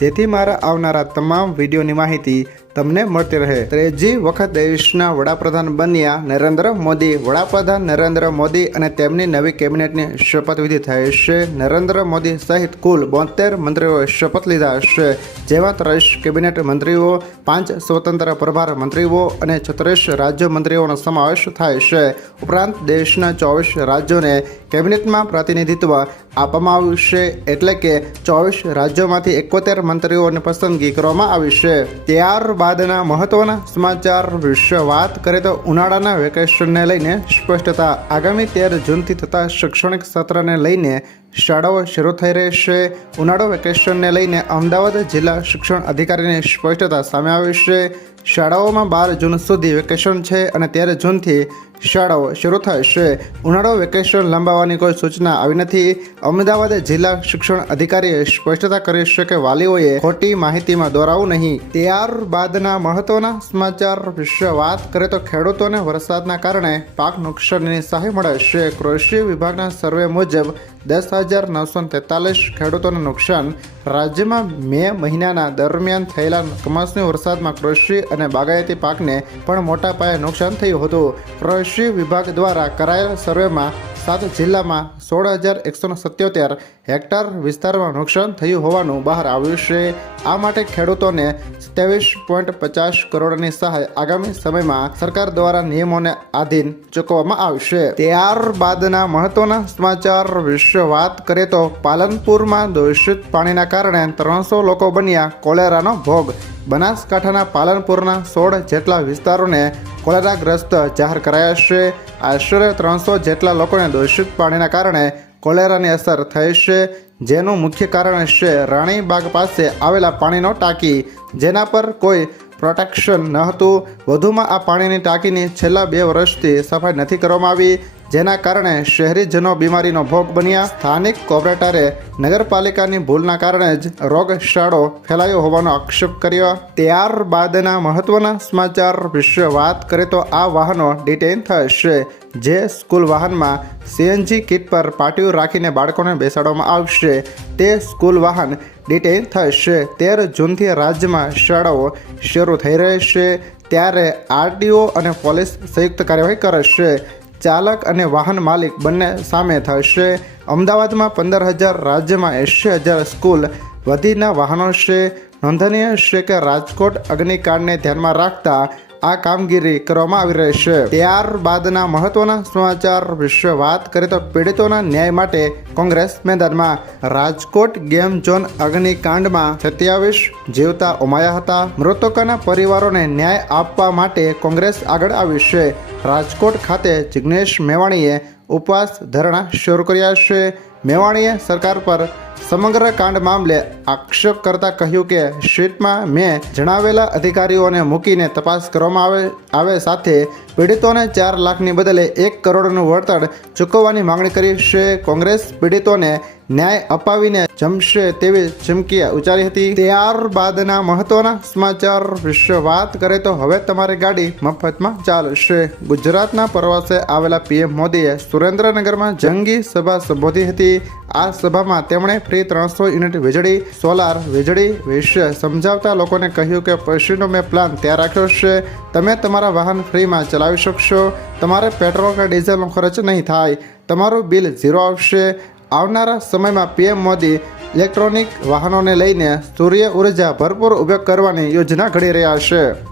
જેથી મારા આવનારા તમામ વિડીયોની માહિતી તમને મળતી રહે. ત્રીજી વખત દેશના વડાપ્રધાન બન્યા નરેન્દ્ર મોદી. વડાપ્રધાન નરેન્દ્ર મોદી અને તેમની નવી કેબિનેટની શપથવિધિ થઈ છે. નરેન્દ્ર મોદી સહિત કુલ બોતેર મંત્રીઓએ શપથ લીધા છે. જેમાં ત્રીસ કેબિનેટ મંત્રીઓ, પાંચ સ્વતંત્ર પ્રભાર મંત્રીઓ અને છત્રીસ રાજ્ય મંત્રીઓનો સમાવેશ થાય છે. ઉપરાંત દેશના ચોવીસ રાજ્યોને કેબિનેટમાં પ્રતિનિધિત્વ આપવામાં આવ્યું છે. એટલે કે ચોવીસ રાજ્યોમાંથી એકોતેર મંત્રીઓની પસંદગી કરવામાં આવી છે. ત્યારબાદના મહત્વના સમાચાર વિશે વાત કરીએ તો ઉનાળાના વેકેશનને લઈને સ્પષ્ટતા. આગામી તેર જૂનથી થતા શૈક્ષણિક સત્રને લઈને શાળાઓ શરૂ થઈ રહેશે ઉનાળો વેકેશનને લઈને અમદાવાદ જિલ્લા શિક્ષણ અધિકારીની સ્પષ્ટતા સામે આવી છે. શાળાઓમાં બાર જૂન સુધી વેકેશન છે અને તેર જૂનથી શાળાઓ શરૂ થશે ઉનાળો વેકેશન લંબાવવાની કોઈ સૂચના આવી નથી. અમદાવાદ જિલ્લા શિક્ષણ અધિકારીએ સ્પષ્ટતા કરી છે કે વાલીઓએ ખોટી માહિતીમાં દોરાવું નહીં. ત્યારબાદના મહત્વના સમાચાર વિશે વાત કરીએ તો ખેડૂતોને વરસાદના કારણે પાક નુકસાનની સહાય મળે છે. કૃષિ વિભાગના સર્વે મુજબ દસ હજાર નવસો તેતાલીસ ખેડૂતોને નુકસાન રાજ્યમાં મે મહિનાના દરમિયાન થયેલા કમોસમી વરસાદમાં કૃષિ અને બાગાયતી પાકને પણ મોટા પાયે નુકસાન થયું હતું. કૃષિ વિભાગ દ્વારા કરાયેલ સર્વેમાં સાત જિલ્લામાં સોળ હજાર એકસો સત્યોતેર હેક્ટર વિસ્તારમાં નુકસાન થયું હોવાનું બહાર આવ્યું છે. આ માટે ખેડૂતોને સત્યાવીસ પોઈન્ટ પચાસ કરોડની સહાય આગામી સમયમાં સરકાર દ્વારા નિયમોને આધીન ચૂકવવામાં આવશે. ત્યારબાદના મહત્વના સમાચાર વિશે વાત કરીએ તો પાલનપુરમાં દૂષિત પાણીના કારણે ત્રણસો લોકો બન્યા કોલેરાનો ભોગ. બનાસકાંઠાના પાલનપુરના સોળ જેટલા વિસ્તારોને કોલેરાગ્રસ્ત જાહેર કરાયા છે. આશરે ત્રણસો જેટલા લોકોને દૂષિત પાણીના કારણે કોલેરાની અસર થઈ છે. જેનું મુખ્ય કારણ છે રાણીબાગ પાસે આવેલા પાણીનો ટાંકી, જેના પર કોઈ પ્રોટેક્શન ન હતું. વધુમાં આ પાણીની ટાંકીની છેલ્લા બે વર્ષથી સફાઈ નથી કરવામાં આવી. જેના કારણે શહેરીજનો બીમારીનો ભોગ બન્યા. સ્થાનિક કોર્પોરેટરે નગરપાલિકાની ભૂલના કારણે જ રોગશાળો ફેલાયો હોવાનો આક્ષેપ કર્યો. ત્યારબાદના મહત્વના સમાચાર વિશે વાત કરીએ તો આ વાહનો ડિટેઇન થશે. જે સ્કૂલ વાહનમાં સીએનજી કિટ પર પાટિયું રાખીને બાળકોને બેસાડવામાં આવશે. તે સ્કૂલ વાહન ડિટેઇન થશે. તેર જૂનથી રાજ્યમાં શાળાઓ શરૂ થઈ રહેશે ત્યારે આરટીઓ અને પોલીસ સંયુક્ત કાર્યવાહી કરશે. ચાલક અને વાહન માલિક બંને સામે થશે. અમદાવાદમાં પંદર હજાર, રાજ્યમાં એંશી હજાર સ્કૂલ વધીના વાહનો છે. નોંધનીય છે કે રાજકોટ અગ્નિકાંડને ધ્યાનમાં રાખતા આ કામગીરી કરવામાં આવી રહી છે. ત્યારબાદના મહત્વના સમાચાર વિશે વાત કરીએ તો પીડિતોના ન્યાય માટે કોંગ્રેસ મેદાનમાં રાજકોટ ગેમ ઝોન અગ્નિકાંડમાં સત્યાવીસ જીવતા ઉમાયા હતા. મૃતકોના પરિવારોને ન્યાય આપવા માટે કોંગ્રેસ આગળ આવી છે. રાજકોટ ખાતે જિગ્નેશ મેવાણીએ ઉપવાસ ધરણા શરૂ કર્યા છે. મેવાણીએ સરકાર પર સમગ્ર કાંડ મામલે આક્ષેપ કરતા કહ્યું કે શીટમાં મેં જણાવેલા અધિકારીઓને મૂકીને તપાસ કરવામાં આવે આવે સાથે પીડિતોને ચાર લાખની બદલે એક કરોડનું વળતર ચૂકવવાની માંગણી કરી છે. કોંગ્રેસ પીડિતોને ન્યાય અપાવીને જમશે તેવી ચમકી ઉચ્ચારી હતી. ત્યારબાદના મહત્વના સમાચાર વિશે વાત કરે તો હવે તમારી ગાડી મફતમાં ચાલશે. ગુજરાતના પ્રવાસે આવેલા પીએમ મોદીએ સુરેન્દ્રનગરમાં જંગી સભા સંબોધી હતી. આ સભામાં તેમણે ફ્રી ત્રણસો યુનિટ વીજળી, સોલાર વીજળી વિશે સમજાવતા લોકોને કહ્યું કે પછીનો મેં પ્લાન તૈયાર રાખ્યો છે. તમે તમારા વાહન ફ્રીમાં ચલાવી શકશો. તમારે પેટ્રોલ કે ડીઝલનો ખર્ચ નહીં થાય. તમારું બિલ ઝીરો આવશે. આવનારા સમયમાં પીએમ મોદી ઇલેક્ટ્રોનિક વાહનોને લઈને સૂર્ય ઊર્જા ભરપૂર ઉપયોગ કરવાની યોજના ઘડી રહ્યા છે.